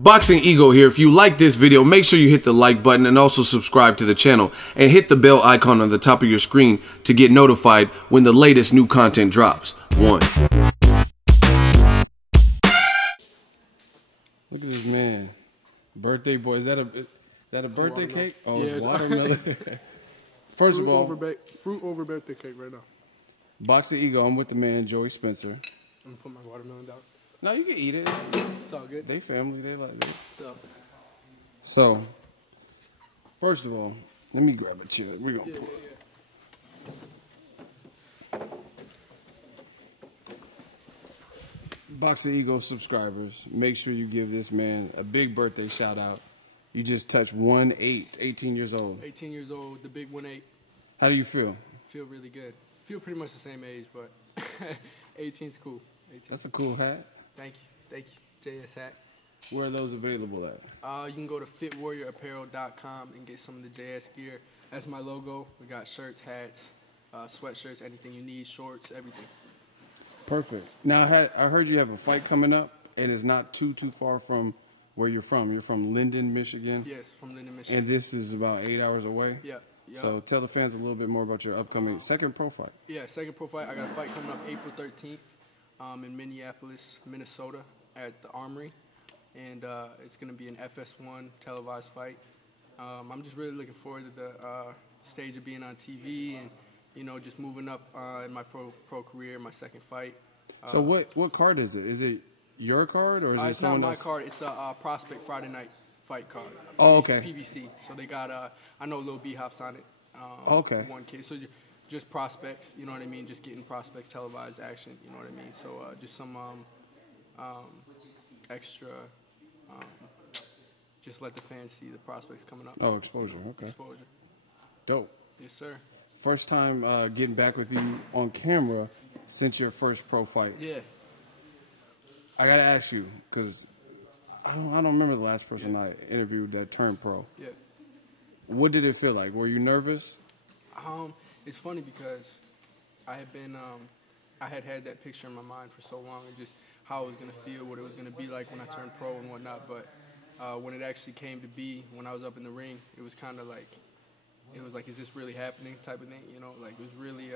Boxing Ego here. If you like this video, make sure you hit the like button and also subscribe to the channel and hit the bell icon on the top of your screen to get notified when the latest new content drops. Look at this man. Birthday boy. Is that a birthday cake? Oh, yeah, it's watermelon. First of all, fruit over birthday cake right now. Boxing Ego, I'm with the man Joey Spencer. I'm gonna put my watermelon down. No, you can eat it. It's all good. They family, they like it. So, first of all, let me grab a chair. We're gonna put Boxing Ego subscribers, make sure you give this man a big birthday shout out. You just touched 18 years old. 18 years old, the big 18. How do you feel? Feel really good. Feel pretty much the same age, but 18's cool. 18's That's a cool hat. Thank you, JS hat. Where are those available at? You can go to fitwarriorapparel.com and get some of the JS gear. That's my logo. We got shirts, hats, sweatshirts, anything you need, shorts, everything. Perfect. Now, I heard you have a fight coming up, and it's not too far from where you're from. You're from Linden, Michigan? Yes, from Linden, Michigan. And this is about 8 hours away? Yeah. Yep. So tell the fans a little bit more about your upcoming second pro fight. Yeah, second pro fight. I got a fight coming up April 13th in Minneapolis, Minnesota at the Armory. And it's going to be an FS1 televised fight. I'm just really looking forward to the stage of being on TV and, you know, just moving up in my pro career, my second fight. So what card is it? Is it your card or is it someone else? It's not my card. It's a Prospect Friday Night Fight card. Oh, okay. PBC. So they got, I know Lil B hops on it. Okay. One kid. So just prospects, you know what I mean? Just getting prospects televised action, you know what I mean? So just some extra, just let the fans see the prospects coming up. Oh, exposure. Okay. Exposure. Dope. Yes, sir. First time getting back with you on camera since your first pro fight. Yeah. I gotta ask you because I don't remember the last person I interviewed that turned pro. Yeah. What did it feel like? Were you nervous? It's funny because I had been, I had that picture in my mind for so long and just how it was gonna feel, what it was gonna be like when I turned pro and whatnot. But when it actually came to be, when I was up in the ring, it was kind of like, is this really happening type of thing? You know, like it was really,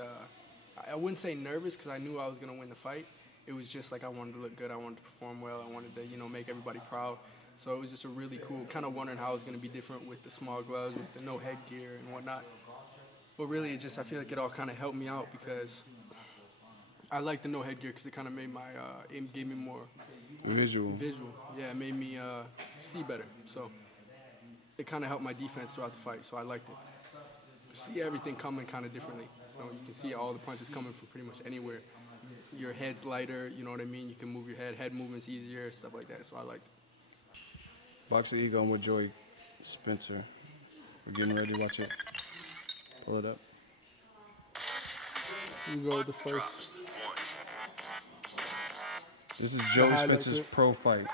I wouldn't say nervous because I knew I was gonna win the fight. It was just like I wanted to look good, I wanted to perform well, I wanted to, you know, make everybody proud. So it was just a really cool, kind of wondering how it was going to be different with the small gloves, with the no headgear and whatnot. But really, I feel like it all kind of helped me out because I like the no headgear because it kind of made it gave me more visual. Yeah, it made me see better. So it kind of helped my defense throughout the fight, so I liked it. See everything coming kind of differently. You know, you can see all the punches coming from pretty much anywhere. Your head's lighter, you know what I mean? You can move your head movement's easier, stuff like that, so I liked it. Boxing Ego, I'm with Joey Spencer. We're getting ready to watch it. Pull it up. You go with the first. This is Joey Spencer's pro fight.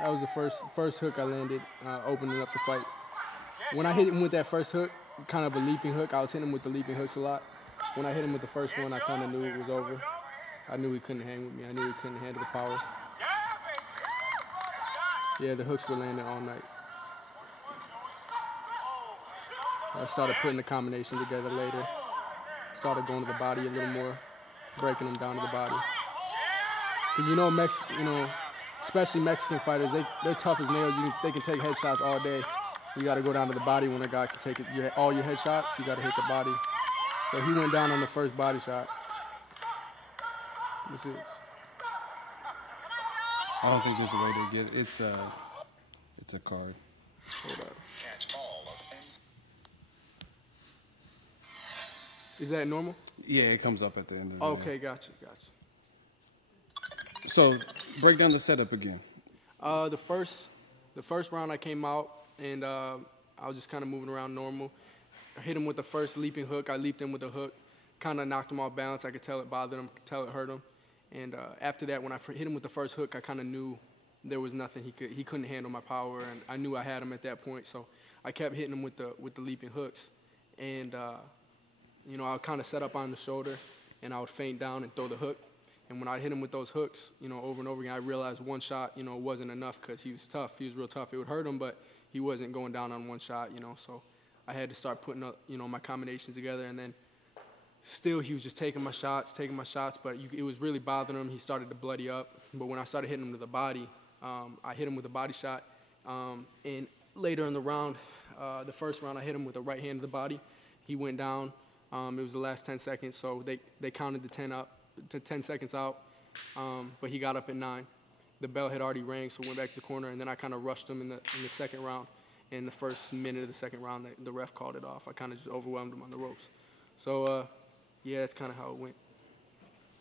That was the first hook I landed, opening up the fight. When I hit him with that first hook, kind of a leaping hook, I was hitting him with the leaping hooks a lot. When I hit him with the first one, I kind of knew it was over. I knew he couldn't hang with me. I knew he couldn't handle the power. Yeah, the hooks were landing all night. I started putting the combination together later. Started going to the body a little more, breaking them down to the body. And you know, especially Mexican fighters, they're tough as nails. They can take headshots all day. You got to go down to the body when a guy can take it. All your headshots, you got to hit the body. So he went down on the first body shot. This is. I don't think there's a way to get it. It's a card. Hold up. Is that normal? Yeah, it comes up at the end of the Okay, gotcha. So, break down the setup again. The first round I came out and I was just kind of moving around normal. I hit him with the first leaping hook. I leaped him with a hook, kind of knocked him off balance. I could tell it bothered him, could tell it hurt him. And after that, when I hit him with the first hook, I kind of knew there was nothing he couldn't handle my power, and I knew I had him at that point. So I kept hitting him with the leaping hooks, and you know, I would kind of set up on the shoulder, and I would feint down and throw the hook. And when I hit him with those hooks, you know, over and over again, I realized one shot, you know, wasn't enough because he was tough. He was real tough. It would hurt him, but he wasn't going down on one shot, you know. So I had to start putting up, you know, my combinations together. And then still he was just taking my shots, but it was really bothering him. He started to bloody up. But when I started hitting him to the body, I hit him with a body shot. And later in the round, the first round, I hit him with a right hand to the body. He went down. It was the last 10 seconds, so they counted the 10 seconds out, but he got up at 9. The bell had already rang, so went back to the corner, and then I kind of rushed him in the second round. In the first minute of the second round, the ref called it off. I kind of just overwhelmed him on the ropes. So, yeah, that's kind of how it went.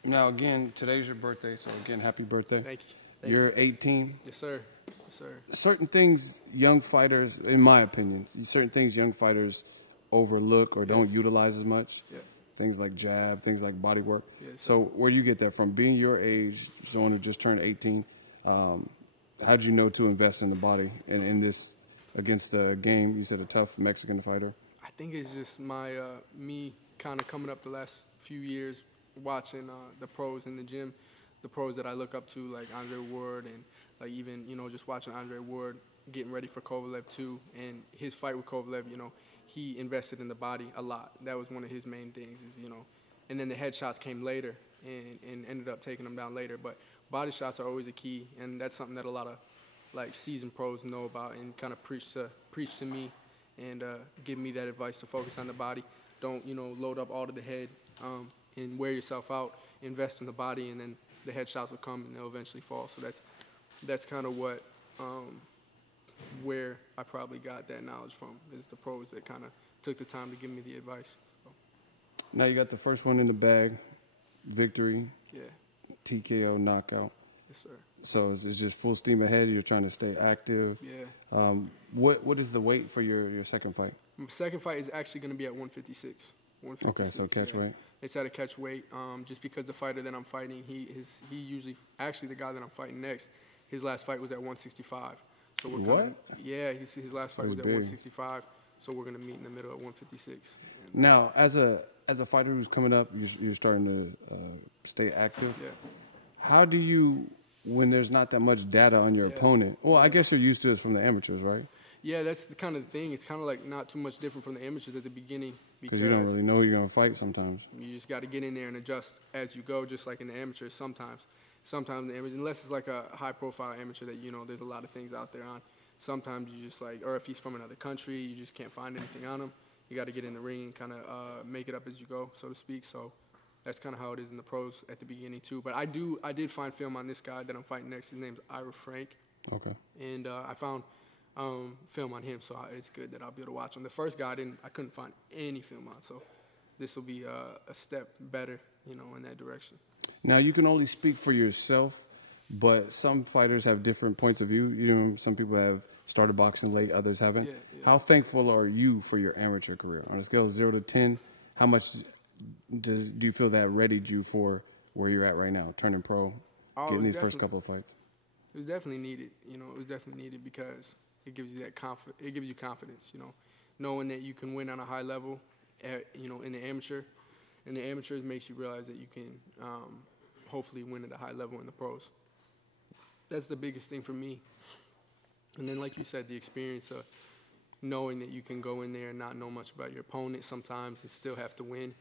Now, again, today's your birthday, so again, happy birthday. Thank you. You're 18. Yes, sir. Yes, sir. Certain things young fighters, in my opinion, certain things young fighters overlook or don't utilize as much. Yeah. Things like jab, things like body work. Yes, so where do you get that from? Being your age, someone who just turned 18, how did you know to invest in the body and in this against a game? You said a tough Mexican fighter. I think it's just my me kind of coming up the last few years watching the pros in the gym, the pros that I look up to, like Andre Ward, and like even, you know, just watching Andre Ward getting ready for Kovalev too, and his fight with Kovalev, you know, he invested in the body a lot. That was one of his main things, is, you know, and then the headshots came later and ended up taking them down later. But body shots are always a key, and that's something that a lot of like seasoned pros know about and kind of preach to me and give me that advice to focus on the body. Don't, you know, load up all to the head and wear yourself out. Invest in the body, and then the headshots will come and they'll eventually fall. So that's kind of what where I probably got that knowledge from, is the pros that kind of took the time to give me the advice. So. Now you got the first one in the bag, victory, yeah, TKO, knockout. Yes, sir. So it's just full steam ahead. You're trying to stay active. Yeah. What is the weight for your second fight? My second fight is actually going to be at 156. 156. Okay, so catch weight. They try to catch weight just because the fighter that I'm fighting, he usually, actually the guy that I'm fighting next, his last fight was at 165. So we're what? Yeah, his last fight was at 165. So we're gonna meet in the middle at 156. Now, as a fighter who's coming up, you're starting to stay active. Yeah. How do you, when there's not that much data on your opponent? Well, I guess you're used to it from the amateurs, right? Yeah, that's the kind of thing. It's kind of like not too much different from the amateurs at the beginning, because you don't really know who you're gonna fight sometimes. You just got to get in there and adjust as you go, just like in the amateurs sometimes. Sometimes the amateurs, unless it's like a high-profile amateur that, you know, there's a lot of things out there on. Sometimes you just like, or if he's from another country, you just can't find anything on him. You got to get in the ring and kind of make it up as you go, so to speak. So that's kind of how it is in the pros at the beginning too. But I did find film on this guy that I'm fighting next. His name's Ira Frank. Okay. And I found film on him, so it's good that I'll be able to watch him. The first guy I couldn't find any film on, so this will be a step better, you know, in that direction. Now, you can only speak for yourself, but some fighters have different points of view. You know, some people have started boxing late, others haven't. Yeah. How thankful are you for your amateur career? On a scale of 0 to 10, how much do you feel that readied you for where you're at right now, turning pro, getting these first couple of fights? It was definitely needed. You know, it was definitely needed because it gives you that it gives you confidence. You know, knowing that you can win on a high level, you know, in the amateur. And the amateurs makes you realize that you can hopefully win at a high level in the pros. That's the biggest thing for me. And then, like you said, the experience of knowing that you can go in there and not know much about your opponent sometimes and still have to win.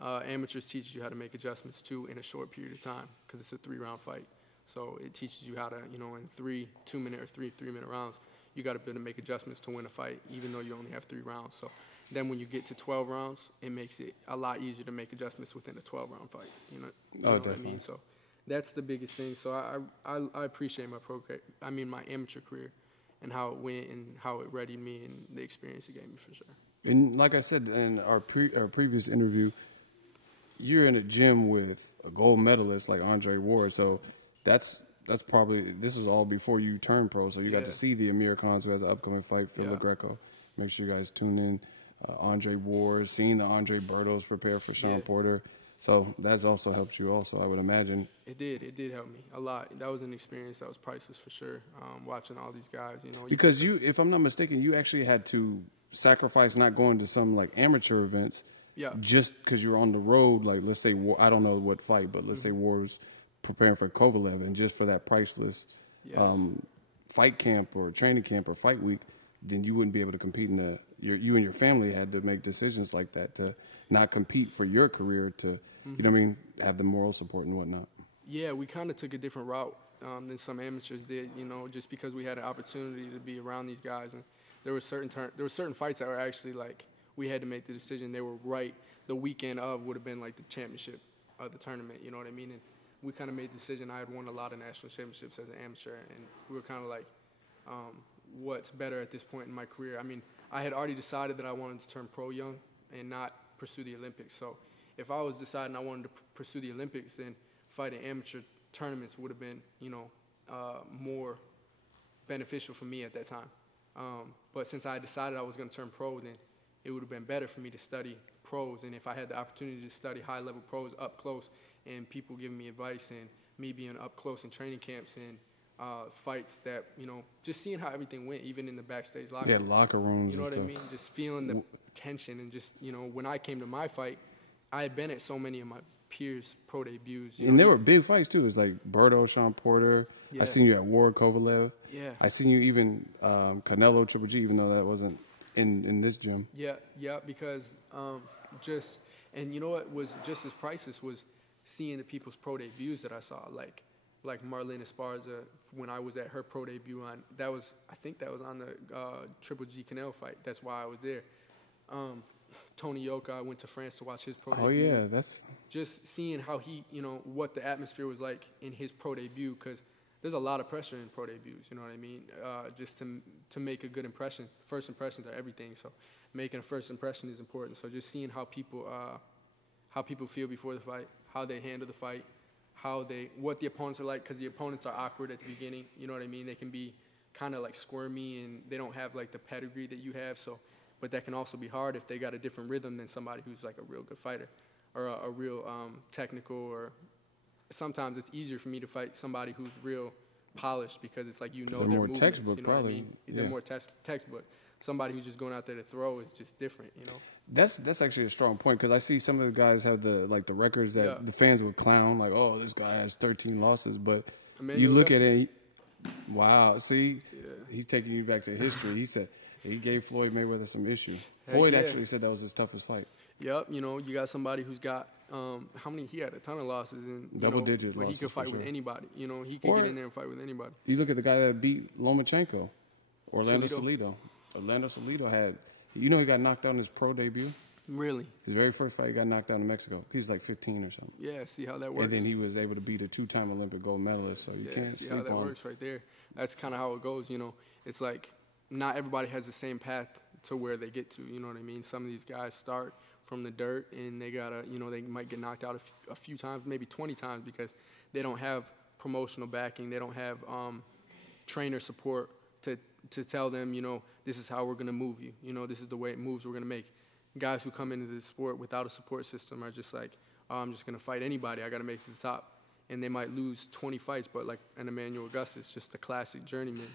Amateurs teaches you how to make adjustments, too, in a short period of time because it's a 3-round fight. So it teaches you how to, you know, in 3 2-minute or 3-minute rounds, you got to be able to make adjustments to win a fight, even though you only have 3 rounds. So then when you get to 12 rounds, it makes it a lot easier to make adjustments within a 12-round fight. You know what I mean? So that's the biggest thing. So I appreciate my amateur career and how it went and how it readied me and the experience it gave me for sure. And like I said in our previous interview, you're in a gym with a gold medalist like Andre Ward. So that's probably, this is all before you turned pro. So you got to see the Amir Khans, who has an upcoming fight, Phil Greco. Make sure you guys tune in. Andre Ward, seeing the Andre Bertos prepare for Sean Porter. So that's also helped you also, I would imagine. It did help me a lot. That was an experience that was priceless for sure, watching all these guys, you know. Because you, if I'm not mistaken, you actually had to sacrifice not going to some like amateur events just because you're on the road. Like, let's say, I don't know what fight, but let's say Ward was preparing for Kovalev and just for that priceless Yes. fight camp or training camp or fight week, then you wouldn't be able to compete in the. You and your family had to make decisions like that to not compete for your career to, you know what I mean, have the moral support and whatnot. Yeah, we kind of took a different route than some amateurs did, you know, just because we had an opportunity to be around these guys. And there were certain fights that were actually like we had to make the decision. They were right. The weekend of would have been like the championship of the tournament, you know what I mean? And we kind of made the decision. I had won a lot of national championships as an amateur, and we were kind of like, what's better at this point in my career? I mean, I had already decided that I wanted to turn pro young and not pursue the Olympics. So if I was deciding I wanted to pursue the Olympics, then fighting amateur tournaments would have been, you know, more beneficial for me at that time. But since I decided I was going to turn pro, then it would have been better for me to study pros. And if I had the opportunity to study high-level pros up close and people giving me advice and me being up close in training camps and fights that, you know, just seeing how everything went, even in the backstage locker room. Yeah, locker rooms. You know and what I stuff. mean? Just feeling the tension and just, you know, when I came to my fight, I had been at so many of my peers' pro debuts. And there were big fights too. It's like Berto, Sean Porter. Yeah. I seen you at War Kovalev. Yeah. I seen you even Canelo Triple G, even though that wasn't in this gym. Yeah, because and you know what was just as priceless was seeing the people's pro debuts that I saw, like Marlene Esparza when I was at her pro debut I think that was on the Triple G Canelo fight. That's why I was there. Tony Yoka, I went to France to watch his pro debut. Oh yeah, that's just seeing how he, you know, what the atmosphere was like in his pro debut, because there's a lot of pressure in pro debuts, you know what I mean? Just to make a good impression. First impressions are everything, so making a first impression is important. So just seeing how people feel before the fight, how they handle the fight, what the opponents are like, because the opponents are awkward at the beginning, you know what I mean? They can be kind of like squirmy and they don't have like the pedigree that you have, so. But that can also be hard if they got a different rhythm than somebody who's like a real good fighter or a real technical, or sometimes it's easier for me to fight somebody who's real polished because it's like, you know, their more movements, textbook, you know probably. what I mean? Yeah. They're more textbook. Somebody who's just going out there to throw is just different, you know? That's actually a strong point, because I see some of the guys have the records that the fans would clown, like, oh, this guy has 13 losses, but you look at it, wow, see, he's taking you back to history. He said he gave Floyd Mayweather some issue. Floyd actually said that was his toughest fight. Yep, you know, you got somebody who's got how many? He had a ton of losses, and double-digit losses. He could fight with anybody. You know, he could get in there and fight with anybody. You look at the guy that beat Lomachenko, Orlando Salido. Orlando Salido had, you know, he got knocked out in his pro debut. Really? His very first fight, he got knocked out in Mexico. He was like 15 or something. Yeah, see how that works. And then he was able to beat a two-time Olympic gold medalist. So you can't see sleep how that works right there. That's kind of how it goes. You know, it's like not everybody has the same path to where they get to. You know what I mean? Some of these guys start from the dirt, and they gotta, you know, they might get knocked out a few times, maybe 20 times, because they don't have promotional backing. They don't have trainer support to tell them, you know, this is how we're gonna move you. You know, this is the way it moves we're gonna make. Guys who come into this sport without a support system are just like, oh, I'm just gonna fight anybody. I gotta make it to the top, and they might lose 20 fights, but like an Emmanuel Augustus, just a classic journeyman,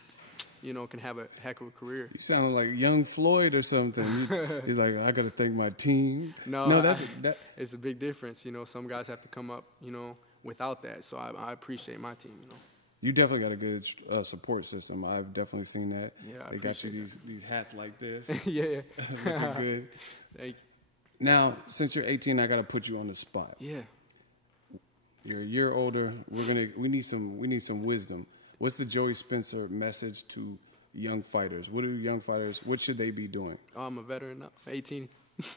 you know, can have a heck of a career. You sound like young Floyd or something. He's like, I got to thank my team. No, it's a big difference. You know, some guys have to come up, you know, without that. So I appreciate my team, you know. You definitely got a good support system. I've definitely seen that. Yeah, they got you these hats like this. Yeah. Looking good. Thank you. Now, since you're 18, I got to put you on the spot. Yeah. You're a year older. We need some wisdom. What's the Joey Spencer message to young fighters? What should they be doing? Oh, I'm a veteran now. 18.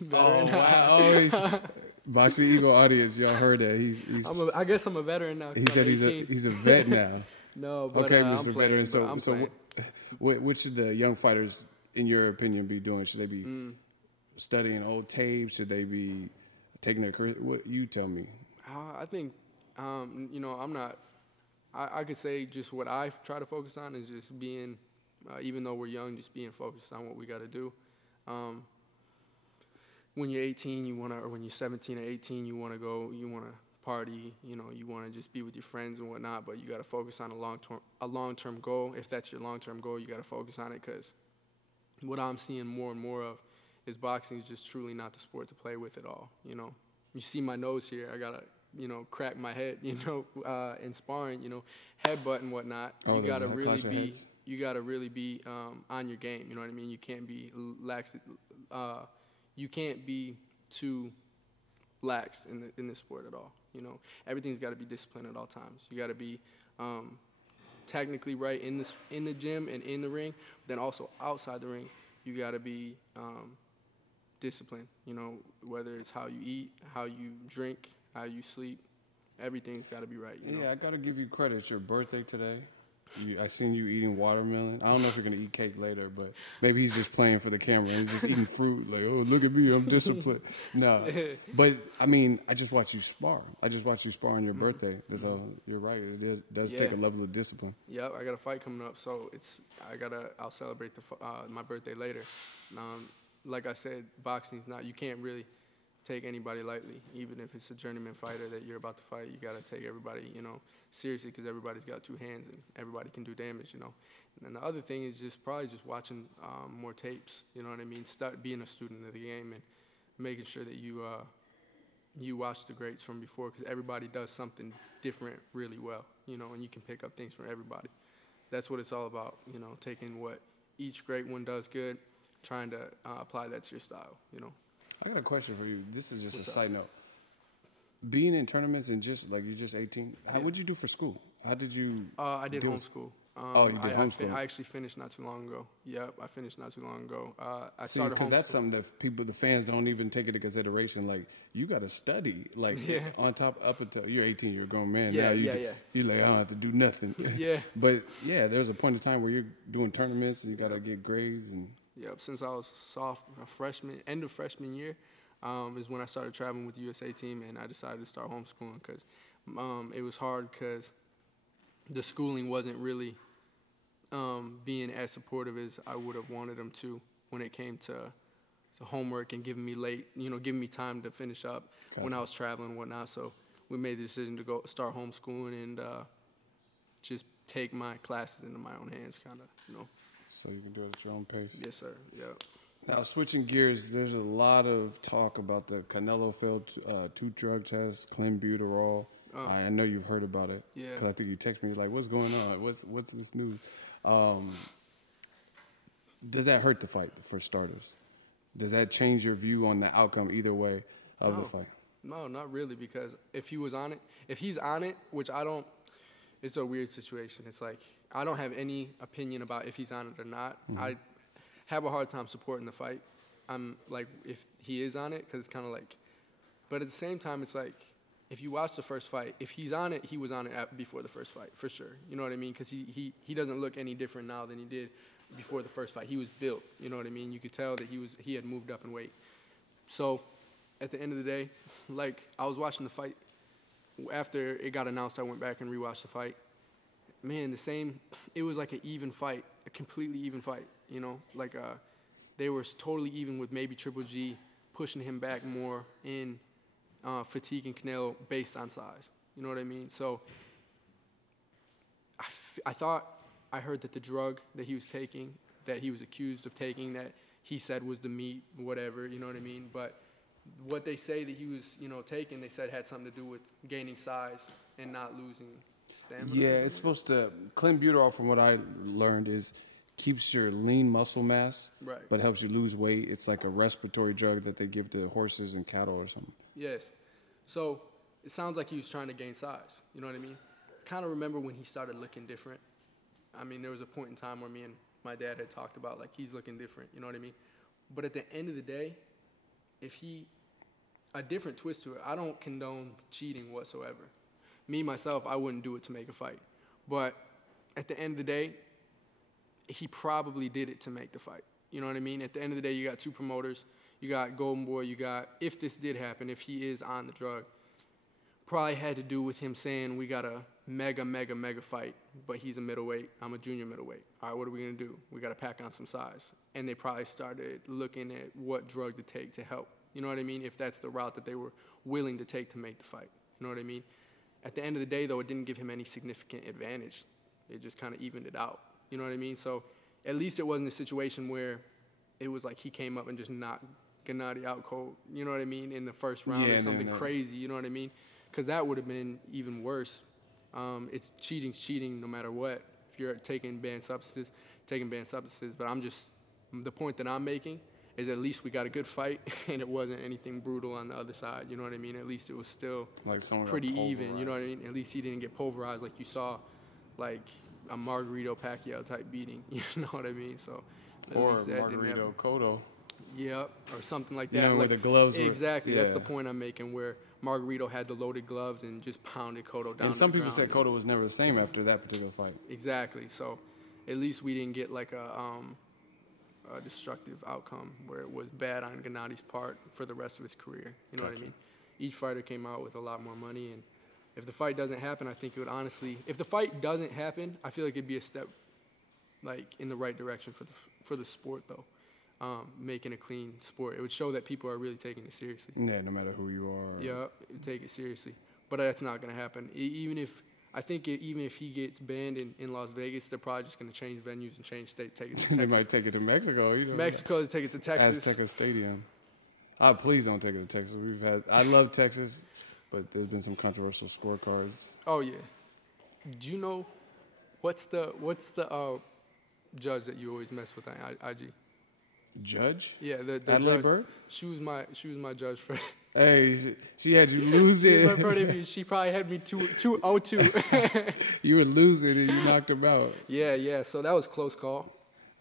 Veteran. Oh, wow. Boxing Eagle audience, y'all heard that. I guess I'm a veteran now. He said he's a vet now. No, but okay, I'm Mr. playing, Veteran. So what should the young fighters, in your opinion, be doing? Should they be studying old tapes? Should they be taking their career? What you tell me? I think, you know, I'm not. I could say just what I try to focus on is just being, even though we're young, just being focused on what we got to do. When you're 18, or when you're 17 or 18, you want to party, you know, you want to just be with your friends and whatnot, but you got to focus on a long-term goal. If that's your long-term goal, you got to focus on it, because what I'm seeing more and more of is boxing is just truly not the sport to play with at all, you know. You see my nose here, I got crack my head, in sparring, headbutt and whatnot. Oh, You gotta there's a really clash of be, heads? you gotta really be on your game. You know what I mean? You can't be lax. You can't be too lax in this sport at all. Everything's got to be disciplined at all times. You got to be technically right in the gym and in the ring. Then also outside the ring, you got to be disciplined. Whether it's how you eat, how you drink, how you sleep, everything's got to be right. Yeah, I got to give you credit. It's your birthday today. I seen you eating watermelon. I don't know if you're going to eat cake later, but maybe he's just playing for the camera. He's just eating fruit. Like, oh, look at me. I'm disciplined. No. But, I mean, I just watched you spar. I just watched you spar on your birthday. So you're right. It does take a level of discipline. Yep, I got a fight coming up, so I'll celebrate my birthday later. Like I said, boxing's not, you can't really take anybody lightly. Even if it's a journeyman fighter that you're about to fight, you got to take everybody, seriously, because everybody's got two hands and everybody can do damage, And then the other thing is probably watching more tapes, you know what I mean? Start being a student of the game and making sure that you watch the greats from before, because everybody does something different really well, and you can pick up things from everybody. That's what it's all about, taking what each great one does good, trying to apply that to your style, I got a question for you. This is just What's a up? side note. Being in tournaments and you're just 18, what'd you do for school? How did you I did deal with- homeschool. You did homeschool. I actually finished not too long ago. Yep, I finished not too long ago. I See, started because homeschool. that's something that the fans don't even take into consideration. Like, you got to study. Like, on top, up until you're 18, you're a grown man. Yeah, now yeah. You're like, I don't have to do nothing. Yeah. But, yeah, there's a point in time where you're doing tournaments and you got to get grades. And Yep, since I was end of freshman year, is when I started traveling with the USA team, and I decided to start homeschooling because it was hard because the schooling wasn't really being as supportive as I would have wanted them to when it came to homework and giving me time to finish up when I was traveling and whatnot. So we made the decision to go start homeschooling and just take my classes into my own hands, kind of, so you can do it at your own pace. Yes, sir. Yep. Now, switching gears, there's a lot of talk about the Canelo failed two drug tests, clenbuterol. I know you've heard about it. Yeah. Because I think you text me like, what's going on? What's this news? Does that hurt the fight, for starters? Does that change your view on the outcome either way of the fight? No, not really, because if he's on it, which I don't, it's a weird situation. It's like, I don't have any opinion about if he's on it or not. I have a hard time supporting the fight. I'm like, if he is on it, because it's kind of like, but at the same time, it's like, if you watch the first fight, if he's on it, he was on it before the first fight, for sure. You know what I mean? Because he doesn't look any different now than he did before the first fight. He was built, you know what I mean? You could tell that he had moved up in weight. So at the end of the day, like, I was watching the fight. After it got announced, I went back and rewatched the fight. Man, it was like an even fight, a completely even fight, Like, they were totally even with maybe Triple G pushing him back more in fatiguing Canelo based on size. You know what I mean? So I heard that the drug that he was taking, that he was accused of taking, that he said was the meat, whatever, you know what I mean? But what they say that he was, taking, they said had something to do with gaining size and not losing stamina. Yeah, it's supposed to, clenbuterol, from what I learned, keeps your lean muscle mass, right, but helps you lose weight. It's like a respiratory drug that they give to horses and cattle or something. Yes. So it sounds like he was trying to gain size. You know what I mean? Kind of remember when he started looking different. I mean, there was a point in time where me and my dad had talked about, like, he's looking different. You know what I mean? But at the end of the day, a different twist to it, I don't condone cheating whatsoever. Me, myself, I wouldn't do it to make a fight. But at the end of the day, he probably did it to make the fight. You know what I mean? At the end of the day, you got two promoters. You got Golden Boy. You got, if this did happen, if he is on the drug, probably had to do with him saying, we got a mega fight, but he's a middleweight. I'm a junior middleweight. All right, what are we going to do? We got to pack on some size. And they probably started looking at what drug to take to help. You know what I mean? If that's the route that they were willing to take to make the fight. You know what I mean? At the end of the day, though, it didn't give him any significant advantage. It just kind of evened it out. You know what I mean? So at least it wasn't a situation where it was like he came up and just knocked Gennady out cold, you know what I mean, in the first round or something crazy, you know what I mean? because that would have been even worse. It's cheating no matter what. If you're taking banned substances. But the point that I'm making is at least we got a good fight, and it wasn't anything brutal on the other side. You know what I mean? At least it was still like pretty even. You know what I mean? At least he didn't get pulverized like you saw, like a Margarito Pacquiao type beating. You know what I mean? So or Margarito Cotto. Yep, or something like that. You know, like where the gloves exactly. Yeah. That's the point I'm making, where Margarito had the loaded gloves and just pounded Cotto down. And some to the people ground, said Cotto was never the same after that particular fight. Exactly. So at least we didn't get like a destructive outcome where it was bad on Gennadi's part for the rest of his career. You know what I mean? Each fighter came out with a lot more money, and if the fight doesn't happen, I think it would honestly. If the fight doesn't happen, I feel like it'd be a step, like in the right direction for the sport though. Making a clean sport, it would show that people are really taking it seriously. Yeah, no matter who you are. Yeah, take it seriously. But that's not going to happen. Even if he gets banned in Las Vegas, they're probably just going to change venues and change state. Take it to Texas. They might take it to Mexico. You know, Mexico, take it to Texas. Azteca Stadium. Please don't take it to Texas. I love Texas, but there's been some controversial scorecards. Oh yeah. Do you know what's the judge that you always mess with on IG? Judge? Yeah, the Adelaide judge. Bird? She was my judge for. Hey, she had you losing. She probably had me 2-0-2. You were losing and you knocked him out. Yeah. So that was a close call.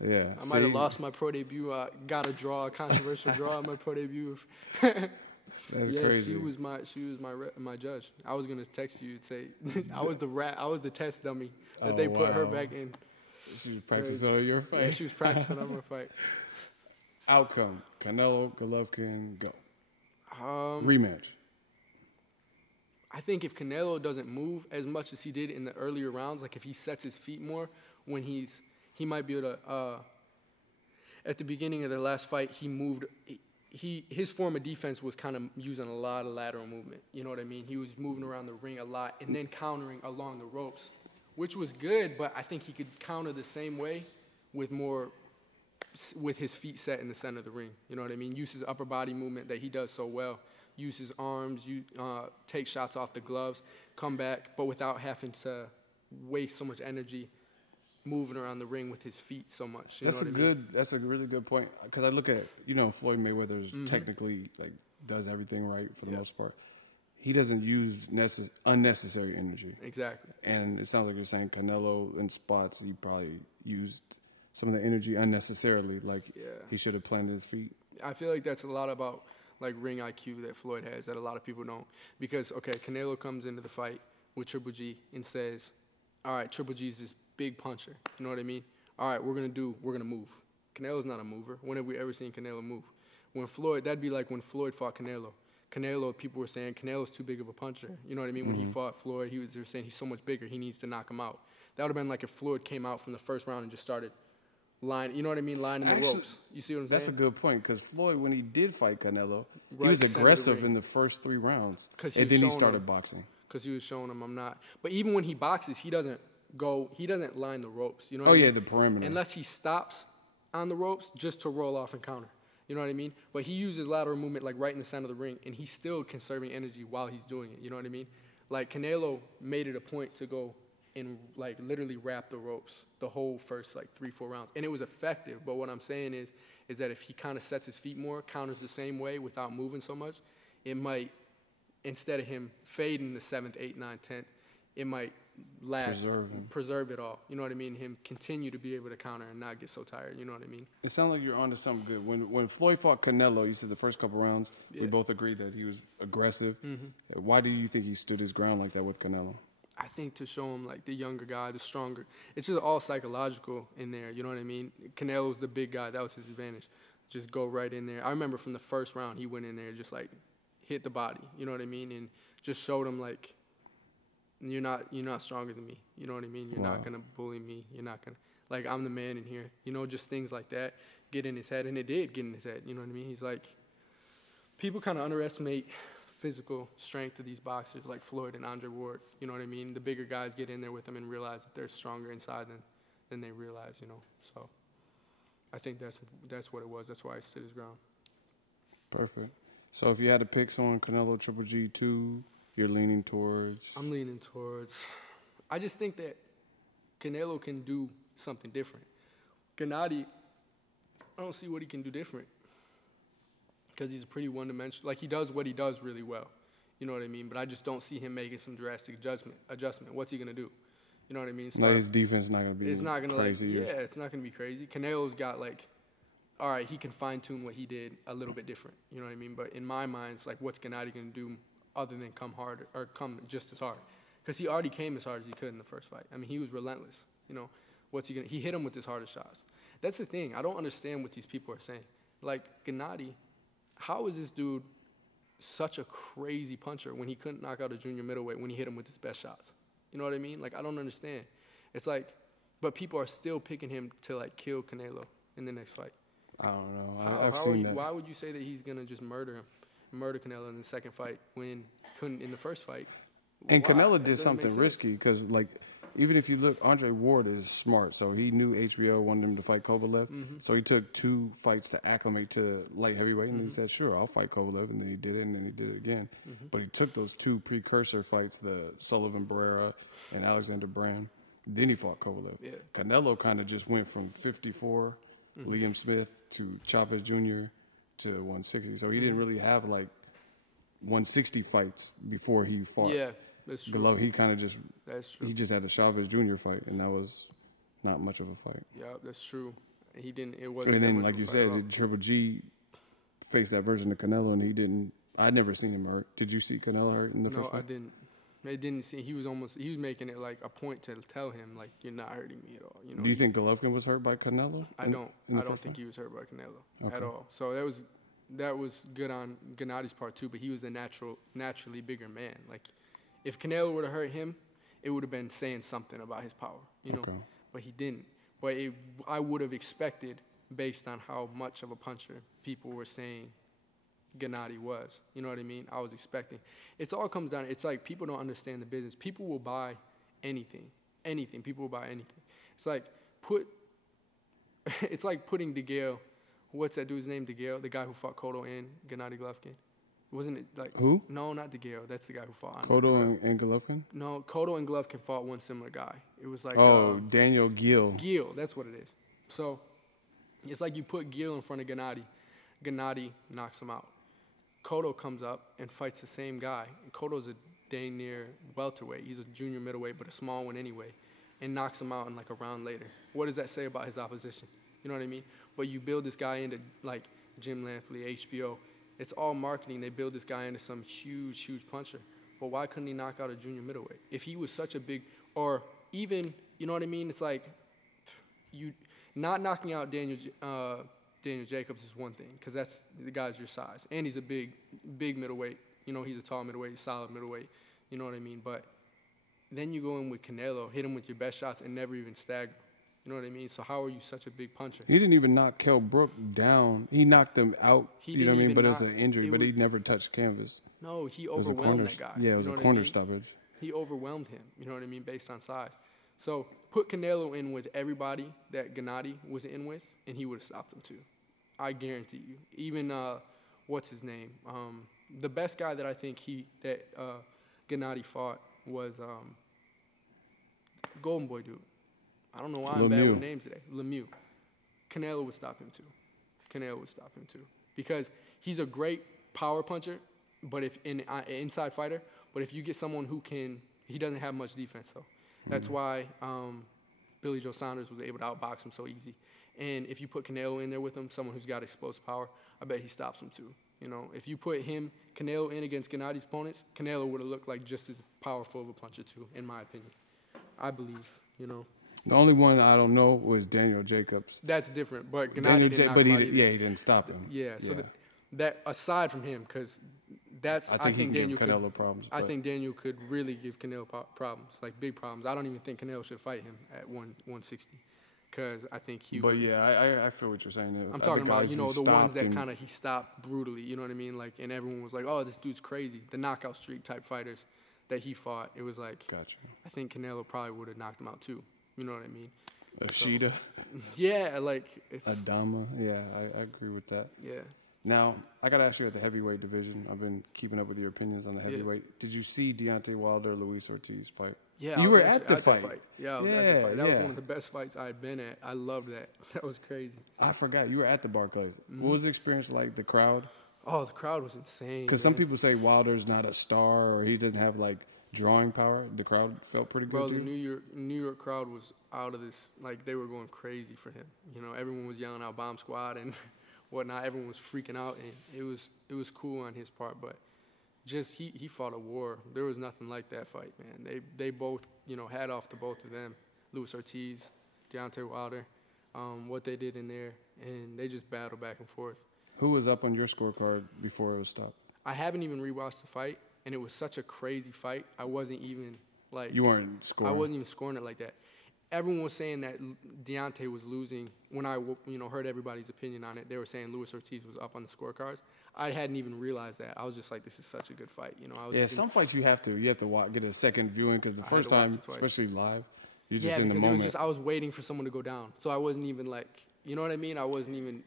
Yeah. I might have lost my pro debut. Got a controversial draw on my pro debut. That's crazy. She was my judge. I was gonna text you and say I was the test dummy that they put her back in. She was practicing on your fight. Yeah, she was practicing on my fight. Outcome: Canelo, Golovkin, go. Rematch. I think if Canelo doesn't move as much as he did in the earlier rounds, like if he sets his feet more, when he might be able to. At the beginning of the last fight, he moved. His form of defense was kind of using a lot of lateral movement. You know what I mean? He was moving around the ring a lot and then countering along the ropes, which was good. But I think he could counter the same way with his feet set in the center of the ring. You know what I mean? Use his upper body movement that he does so well. Use his arms, take shots off the gloves, come back, but without having to waste so much energy moving around the ring with his feet so much. That's a really good point. Because I look at, Floyd Mayweather's technically, does everything right for the most part. He doesn't use unnecessary energy. Exactly. And it sounds like you're saying Canelo in spots, he probably used some of the energy unnecessarily, he should have planted his feet. I feel like that's a lot about ring IQ that Floyd has that a lot of people don't. Because, Canelo comes into the fight with Triple G and says, all right, Triple G's this big puncher. You know what I mean? All right, we're going to move. Canelo's not a mover. When have we ever seen Canelo move? That'd be like when Floyd fought Canelo. People were saying Canelo's too big of a puncher. You know what I mean? When he fought Floyd, they were saying he's so much bigger, he needs to knock him out. That would have been like if Floyd came out from the first round and just started lining the ropes. You see what I'm saying? That's a good point, because Floyd, when he did fight Canelo, he was aggressive in the first 3 rounds, and then he started boxing. Because he was showing him I'm not. But even when he boxes, he doesn't line the ropes. You know what I mean? The perimeter. Unless he stops on the ropes just to roll off and counter. You know what I mean? But he uses lateral movement right in the center of the ring, and he's still conserving energy while he's doing it. You know what I mean? Canelo made it a point to go and literally wrap the ropes the whole first 3-4 rounds, and it was effective. But what I'm saying is that if he kind of sets his feet more, counters the same way without moving so much, it might, instead of him fading the 7th, 8th, 9th, 10th, it might preserve it all. You know what I mean? Him continue to be able to counter and not get so tired. You know what I mean? It sounds like you're onto something good. When Floyd fought Canelo, you said the first couple rounds, we both agreed that he was aggressive. Why do you think he stood his ground like that with Canelo? I think to show him the younger guy, the stronger. It's just all psychological in there. You know what I mean? Canelo's the big guy. That was his advantage. Just go right in there. I remember from the first round, he went in there just hit the body. You know what I mean? And just showed him you're not stronger than me. You know what I mean? You're not gonna bully me. You're not gonna I'm the man in here. Just things like that get in his head, and it did get in his head. You know what I mean? He's people kind of underestimate physical strength of these boxers like Floyd and Andre Ward. You know what I mean? The bigger guys get in there with them and realize that they're stronger inside than they realize. So I think that's what it was. That's why he stood his ground. Perfect. So if you had to pick someone, Canelo, Triple G, 2, you're leaning towards? I'm leaning towards. I just think that Canelo can do something different. Gennady, I don't see what he can do different because he's a pretty one-dimensional. Like, he does what he does really well. You know what I mean? But I just don't see him making some drastic adjustment. What's he going to do? You know what I mean? No, his defense is not going to be it's not gonna crazy. it's not going to be crazy. Canelo's got, like, all right, he can fine-tune what he did a little bit different. You know what I mean? But in my mind, it's like, what's Gennady going to do other than come harder or come just as hard? Because he already came as hard as he could in the first fight. I mean, he was relentless. You know, what's he going to – he hit him with his hardest shots. That's the thing. I don't understand what these people are saying. Like, Gennady, how is this dude such a crazy puncher when he couldn't knock out a junior middleweight when he hit him with his best shots? You know what I mean? Like, I don't understand. It's like – but people are still picking him to, like, kill Canelo in the next fight. I don't know. I've seen that. Why would you say that he's going to just murder Canelo in the second fight when he couldn't in the first fight? And Canelo did something risky because, like, even if you look, Andre Ward is smart. So he knew HBO wanted him to fight Kovalev. Mm-hmm. So he took 2 fights to acclimate to light heavyweight. And he said, sure, I'll fight Kovalev. And then he did it, and then he did it again. Mm-hmm. But he took those 2 precursor fights, the Sullivan Barrera and Alexander Brand. Then he fought Kovalev. Yeah. Canelo kind of just went from 54, Liam Smith, to Chavez Jr. to 160. So he didn't really have, like, 160 fights before he fought. Yeah. That's true. Golovkin, he kind of just that's true. He just had the Chavez Jr. fight, and that was not much of a fight. Yeah, that's true. He didn't. It wasn't. And then, like you said, Triple G faced that version of Canelo, and he didn't. I'd never seen him hurt. Did you see Canelo hurt in the first fight? No, I didn't. I didn't see. He was making it like a point to tell him, like, you're not hurting me at all. You know. Do you think Golovkin was hurt by Canelo? I don't think he was hurt by Canelo at all. So that was good on Gennady's part too. But he was a naturally bigger man. Like, if Canelo were to hurt him, it would have been saying something about his power, you know. Okay. But he didn't. But I would have expected, based on how much of a puncher people were saying Gennady was. You know what I mean? I was expecting. It all comes down. It's like people don't understand the business. People will buy anything. Anything. People will buy anything. It's like it's like putting DeGale. What's that dude's name? DeGale, the guy who fought Cotto and Gennady Golovkin. Wasn't it like who? No, not DeGale. That's the guy who fought Cotto and Golovkin. No, Cotto and Golovkin fought one similar guy. It was like Daniel Gill. Gill, that's what it is. So it's like you put Gill in front of Gennady. Gennady knocks him out. Cotto comes up and fights the same guy. And Cotto's a dang near welterweight. He's a junior middleweight, but a small one anyway, and knocks him out in like a round later. What does that say about his opposition? You know what I mean? But you build this guy into like Jim Lampley, HBO. It's all marketing. They build this guy into some huge, huge puncher. But why couldn't he knock out a junior middleweight? If he was such a big, or even, you know what I mean? It's like you not knocking out Daniel Jacobs is one thing, because that's the guy's your size. And he's a big middleweight. You know, he's a tall middleweight, solid middleweight. You know what I mean? But then you go in with Canelo, hit him with your best shots, and never even stagger. You know what I mean? So how are you such a big puncher? He didn't even knock Kell Brook down. He knocked him out, you know what I mean? But it was an injury, but he never touched canvas. No, he overwhelmed that guy. Yeah, it was a corner stoppage. He overwhelmed him, you know what I mean, based on size. So put Canelo in with everybody that Gennady was in with, and he would have stopped him too. I guarantee you. Even, what's his name? The best guy that I think Gennady fought was Golden Boy dude. I don't know why I'm bad with names today. Lemieux. Canelo would stop him too. Because he's a great power puncher, but if inside fighter, but if you get someone who he doesn't have much defense though. That's why Billy Joe Saunders was able to outbox him so easy. And if you put Canelo in there with him, someone who's got explosive power, I bet he stops him too. You know, if you put Canelo in against Gennady's opponents, Canelo would have looked like just as powerful of a puncher too, in my opinion. I believe, you know. The only one I don't know was Daniel Jacobs. That's different, but Gennady didn't knock him out either. Yeah, he didn't stop him. Yeah, so that aside from him, because I think Daniel could give Canelo problems. I think Daniel could really give Canelo problems, like big problems. I don't even think Canelo should fight him at 160, because I think he. But yeah, I feel what you're saying. I'm talking about the ones that kind of he stopped brutally. You know what I mean? Like, and everyone was like, "Oh, this dude's crazy." The knockout streak type fighters that he fought, it was like, gotcha. I think Canelo probably would have knocked him out too. You know what I mean? Ashita. Yeah, like it's Adama. Yeah, I agree with that. Yeah. Now, I got to ask you at the heavyweight division. I've been keeping up with your opinions on the heavyweight. Yeah. Did you see Deontay Wilder, Luis Ortiz fight? Yeah, you were at the fight. Yeah, I was at the fight. That was one of the best fights I had been at. I loved that. That was crazy. I forgot. You were at the Barclays. Mm-hmm. What was the experience like, the crowd? Oh, the crowd was insane. Because some people say Wilder's not a star or he doesn't have, like, drawing power. The crowd felt pretty good, Bro, too? the New York crowd was out of this. Like, they were going crazy for him. You know, everyone was yelling out Bomb Squad and whatnot. Everyone was freaking out, and it was cool on his part. But just he fought a war. There was nothing like that fight, man. They both, you know, hat off to both of them, Luis Ortiz, Deontay Wilder, what they did in there, and they just battled back and forth. Who was up on your scorecard before it was stopped? I haven't even rewatched the fight, and it was such a crazy fight. I wasn't even like you weren't scoring. I wasn't even scoring it like that. Everyone was saying that Deontay was losing. When I heard everybody's opinion on it, they were saying Luis Ortiz was up on the scorecards. I hadn't even realized that. I was just like, this is such a good fight. You know, some fights you have to get a second viewing because the first time, especially live, you're just in the moment. Yeah, because it was just I was waiting for someone to go down, so I wasn't even like. You know what I mean? I wasn't even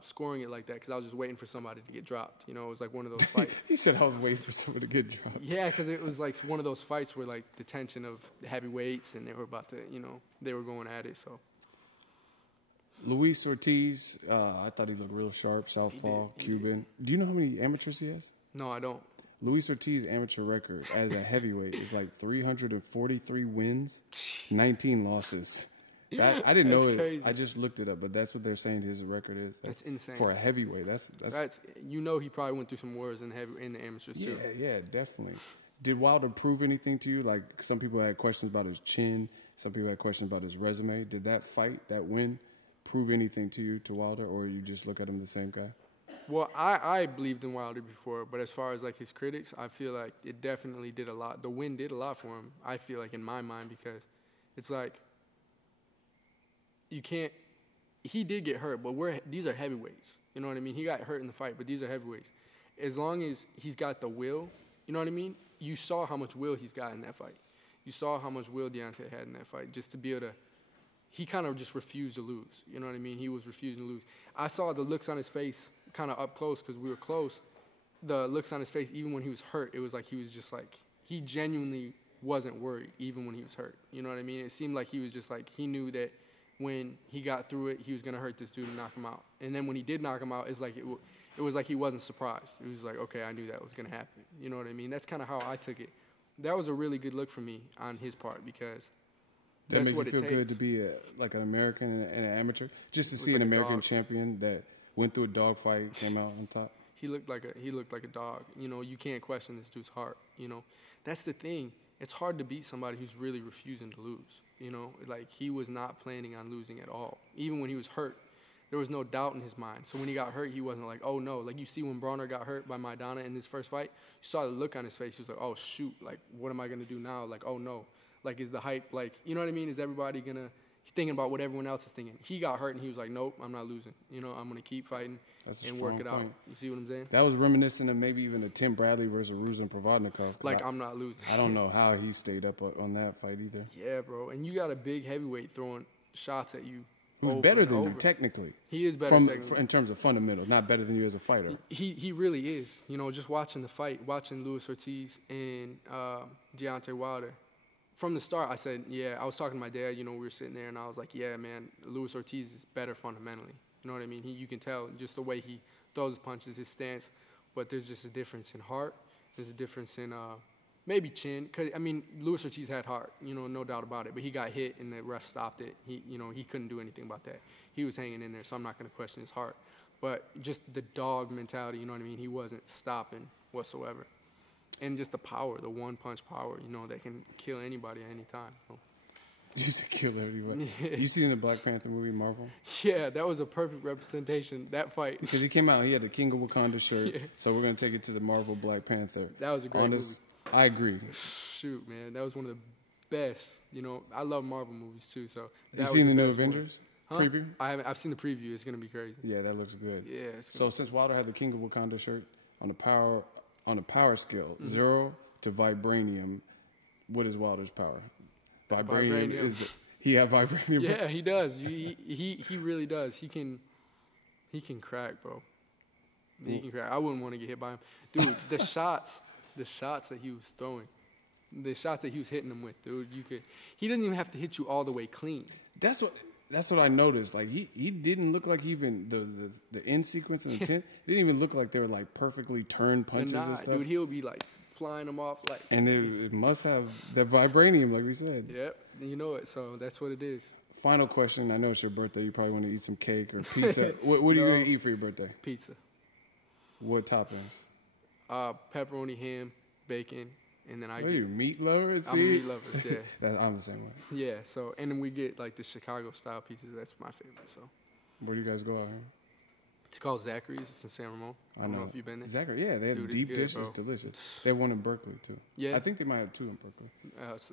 scoring it like that because I was just waiting for somebody to get dropped. You know, it was like one of those fights. He said I was waiting for somebody to get dropped. Yeah, because it was like one of those fights where like the tension of the heavyweights and they were about to, they were going at it. So Luis Ortiz, I thought he looked real sharp, southpaw, Cuban. Do you know how many amateurs he has? No, I don't. Luis Ortiz's amateur record as a heavyweight is like 343 wins, 19 losses. I didn't know it. Crazy. I just looked it up, but that's what they're saying his record is. That's insane for a heavyweight. That's he probably went through some wars in the amateurs too. Yeah, definitely. Did Wilder prove anything to you? Like some people had questions about his chin, some people had questions about his resume. Did that fight, that win, prove anything to you, to Wilder, or you just look at him the same guy? Well, I believed in Wilder before, but as far as like his critics, I feel like it definitely did a lot. The win did a lot for him. I feel like in my mind because it's like. You can't. He did get hurt, but these are heavyweights. You know what I mean? He got hurt in the fight, but these are heavyweights. As long as he's got the will, you know what I mean? You saw how much will he's got in that fight. You saw how much will Deontay had in that fight just to be able to. He kind of just refused to lose. You know what I mean? He was refusing to lose. I saw the looks on his face kind of up close because we were close. The looks on his face, even when he was hurt, it was like he was just like he genuinely wasn't worried, even when he was hurt. You know what I mean? It seemed like he was just like he knew that. When he got through it, he was going to hurt this dude and knock him out. And then when he did knock him out, it's like it was like he wasn't surprised. It was like, okay, I knew that was going to happen. You know what I mean? That's kind of how I took it. That was a really good look for me on his part because that's what it takes. That make you feel good to be like an American and an amateur? Just to see an American champion that went through a dogfight, came out on top? He looked like a dog. You know, you can't question this dude's heart. You know, that's the thing. It's hard to beat somebody who's really refusing to lose. You know, like he was not planning on losing at all. Even when he was hurt, there was no doubt in his mind. So when he got hurt, he wasn't like, oh no. Like you see when Bronner got hurt by Maidana in his first fight, you saw the look on his face. He was like, oh shoot, like what am I gonna do now? Like, oh no. Like is the hype, like, you know what I mean? Is everybody gonna, thinking about what everyone else is thinking. He got hurt and he was like, nope, I'm not losing. You know, I'm gonna keep fighting and work it out. You see what I'm saying? That was reminiscent of maybe even a Tim Bradley versus Ruzan Provodnikov. Like I'm not losing. I don't know how he stayed up on that fight either. Yeah, bro. And you got a big heavyweight throwing shots at you. Who's better than you technically? He is better technically. In terms of fundamentals, not better than you as a fighter. He really is. You know, just watching the fight, watching Luis Ortiz and Deontay Wilder. From the start, I said, yeah, I was talking to my dad, you know, we were sitting there, and I was like, yeah, man, Luis Ortiz is better fundamentally. You know what I mean? You can tell just the way he throws his punches, his stance, but there's just a difference in heart. There's a difference in maybe chin. Cause, I mean, Luis Ortiz had heart, you know, no doubt about it, but he got hit, and the ref stopped it. He couldn't do anything about that. He was hanging in there, so I'm not going to question his heart. But just the dog mentality, you know what I mean? He wasn't stopping whatsoever. And just the power, the one-punch power, you know, that can kill anybody at any time. So. You said kill everybody. Yeah. You seen the Black Panther movie, Marvel? Yeah, that was a perfect representation, that fight. Because he came out, he had the King of Wakanda shirt, so we're going to take it to the Marvel Black Panther. That was a great movie. I agree. Shoot, man, that was one of the best. You know, I love Marvel movies, too. So you seen the new Avengers preview? I've seen the preview. It's going to be crazy. Yeah, that looks good. Yeah. So since Wilder had the King of Wakanda shirt, on a power scale, 0 to vibranium, what is Wilder's power? Vibranium. He have vibranium? Yeah, he does. He really does. He can crack, bro. He can crack. I wouldn't want to get hit by him. Dude, the shots that he was throwing, the shots that he was hitting them with, dude, he doesn't even have to hit you all the way clean. That's what I noticed. Like he didn't look like even the end sequence and the 10, it didn't even look like they were like perfectly turned punches and stuff. Dude, he'll be like flying them off like. And it must have that vibranium, like we said. Yep, you know it. So that's what it is. Final question. I know it's your birthday. You probably want to eat some cake or pizza. What are you going to eat for your birthday? Pizza. What toppings? Pepperoni, ham, bacon, and then Are you meat lovers? I'm a meat lover, yeah. I'm the same way. Yeah, so, and then we get like the Chicago style pizza. That's my favorite, so. Where do you guys go out here? It's called Zachary's. It's in San Ramon. I don't know if you've been there. Zachary, yeah, they have deep dishes. It's delicious. They have one in Berkeley, too. Yeah. I think they might have 2 in Berkeley.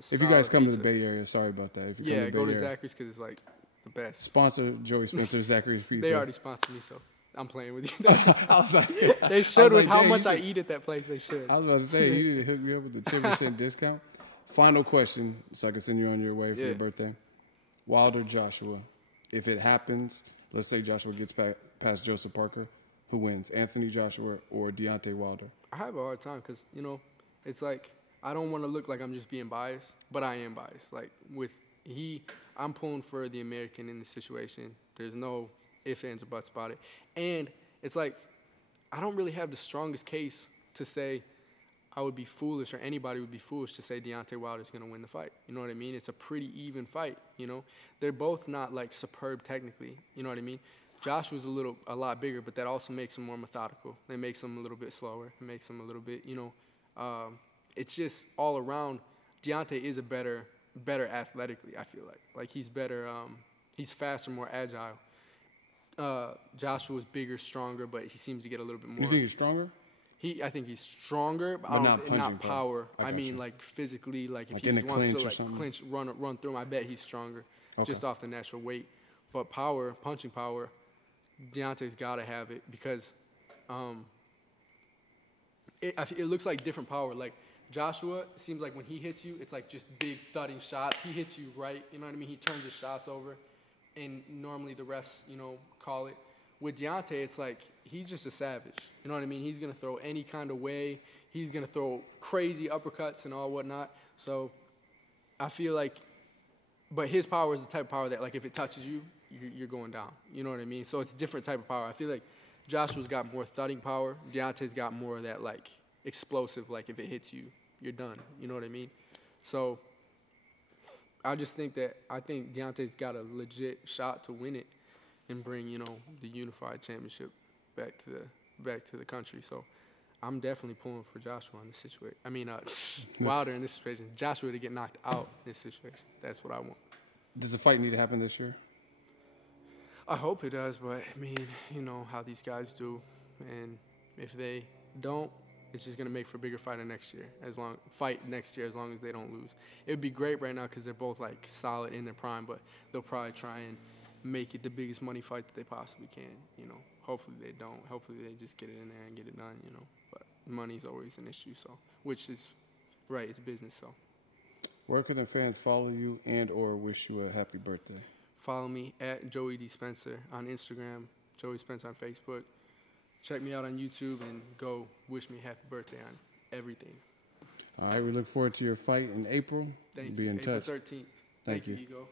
If you guys come to the Bay Area, sorry about that. If you come to go to Zachary's because it's like the best. Sponsor Joey Spencer, Zachary's Pizza. They already sponsored me, so I'm playing with you. I was like, they should with how much I eat at that place. They should. I was about to say, you need to hook me up with the 10% discount. Final question, so I can send you on your way for your birthday. Wilder, Joshua. If it happens, let's say Joshua gets past Joseph Parker, who wins? Anthony Joshua or Deontay Wilder? I have a hard time because, it's like I don't want to look like I'm just being biased, but I am biased. Like I'm pulling for the American in this situation. There's no ifs, ands, or buts about it. And it's like I don't really have the strongest case to say I would be foolish or anybody would be foolish to say Deontay Wilder is going to win the fight. You know what I mean? It's a pretty even fight, They're both not, like, superb technically. You know what I mean? Joshua's a lot bigger, but that also makes him more methodical. It makes him a little bit slower. It makes him a little bit, it's just all around. Deontay is a better athletically, I feel like. Like, he's better, he's faster, more agile. Joshua's bigger, stronger, but he seems to get a little bit more. You think he's stronger? I think he's stronger, but not power. I mean, like, physically, like if he just wants to, like, clinch, run through him, I bet he's stronger just off the natural weight. But power, punching power, Deontay's got to have it because it looks like different power. Like, Joshua, it seems like when he hits you, it's like just big thudding shots. He hits you right, you know what I mean? He turns his shots over, and normally the refs, call it. With Deontay, it's like he's just a savage. You know what I mean? He's going to throw any kind of way. He's going to throw crazy uppercuts and all whatnot. So I feel like, but his power is the type of power that, like, if it touches you, you're going down. You know what I mean? So it's a different type of power. I feel like Joshua's got more thudding power. Deontay's got more of that, like, explosive, like, if it hits you, you're done. You know what I mean? So I think Deontay's got a legit shot to win it and bring, the unified championship back to the country. So I'm definitely pulling for Joshua in this situation. I mean, Wilder in this situation. Joshua to get knocked out in this situation. That's what I want. Does the fight need to happen this year? I hope it does, but, I mean, you know how these guys do. And if they don't, it's just going to make for a bigger fight next year, as long as they don't lose. It would be great right now because they're both, like, solid in their prime, but they'll probably try and make it the biggest money fight that they possibly can, Hopefully they don't. Hopefully they just get it in there and get it done, But money's always an issue, so, which is right, it's business, so. Where can the fans follow you and or wish you a happy birthday? Follow me at Joey D. Spencer on Instagram, Joey Spencer on Facebook. Check me out on YouTube and go wish me happy birthday on everything. All right, we look forward to your fight in April. Thank you. Be in April touch. 13th. Thank you. Ego.